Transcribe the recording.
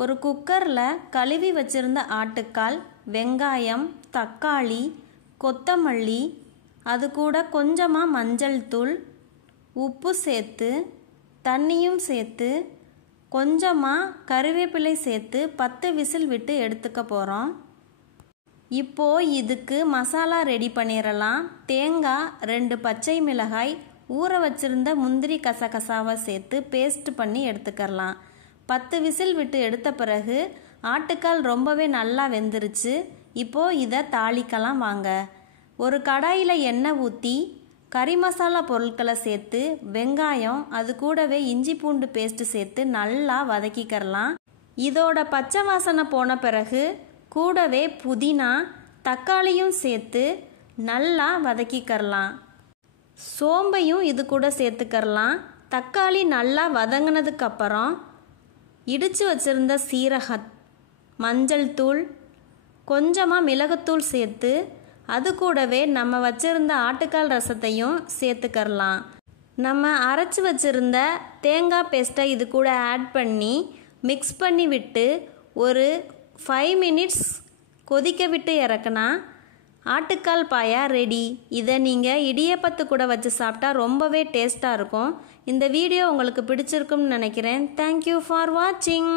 ஒரு குக்கரில் கழுவி வச்சிருந்த ஆட்டுக்கால், வெங்காயம், தக்காளி, கொத்தமல்லி, அது கூட கொஞ்சமாக மஞ்சள் தூள், உப்பு சேர்த்து, தண்ணியும் சேர்த்து, கொஞ்சமாக கறிவேப்பிலை சேர்த்து 10 விசில் விட்டு எடுத்துக்க போகிறோம். இப்போது இதுக்கு மசாலா ரெடி பண்ணிடலாம். தேங்காய், 2 பச்சை மிளகாய், ஊற வச்சிருந்த முந்திரி கசகசாவை சேர்த்து பேஸ்ட் பண்ணி எடுத்துக்கலாம். 10 விசில் விட்டு எடுத்த பிறகு ஆட்டுக்கால் ரொம்பவே நல்லா வெந்துருச்சு. இப்போது இதை தாளிக்கலாம் வாங்க. ஒரு கடாயில் எண்ணெய் ஊற்றி கறி மசாலா பொருட்களை சேர்த்து, வெங்காயம், அது கூடவே இஞ்சி பூண்டு பேஸ்ட்டு சேர்த்து நல்லா வதக்கிக்கிறலாம். இதோட பச்சை வாசனை போன பிறகு கூடவே புதினா, தக்காளியும் சேர்த்து நல்லா வதக்கிக்கிறலாம். சோம்பையும் இது கூட சேர்த்துக்கிறலாம். தக்காளி நல்லா வதங்கினதுக்கப்புறம் இடித்து வச்சுருந்த சீரகம், மஞ்சள் தூள், கொஞ்சமாக மிளகுத்தூள் சேர்த்து, அது கூடவே நம்ம வச்சுருந்த ஆட்டுக்கால் ரசத்தையும் சேர்த்துக்கிறலாம். நம்ம அரைச்சி வச்சுருந்த தேங்காய் பேஸ்ட்டை இது கூட ஆட் பண்ணி மிக்ஸ் பண்ணி விட்டு ஒரு 5 மினிட்ஸ் கொதிக்க விட்டு இறக்குனா ஆட்டுக்கால் பாயா ரெடி. இதை நீங்கள் இடியப்பத்து கூட வச்சு சாப்பிட்டா ரொம்பவே டேஸ்ட்டாக இருக்கும். இந்த வீடியோ உங்களுக்கு பிடிச்சிருக்கும்னு நினைக்கிறேன். தேங்க்யூ ஃபார் வாட்சிங்.